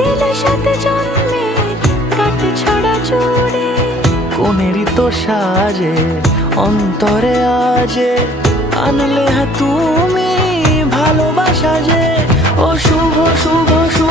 দিলে সাথে জন্মের কাট ছড়া জুড়ে। কোনেরই তো সাজে অন্তরে আজে আনলে তুমি ভালোবাসা যে। ও শুভ শুভ শুভ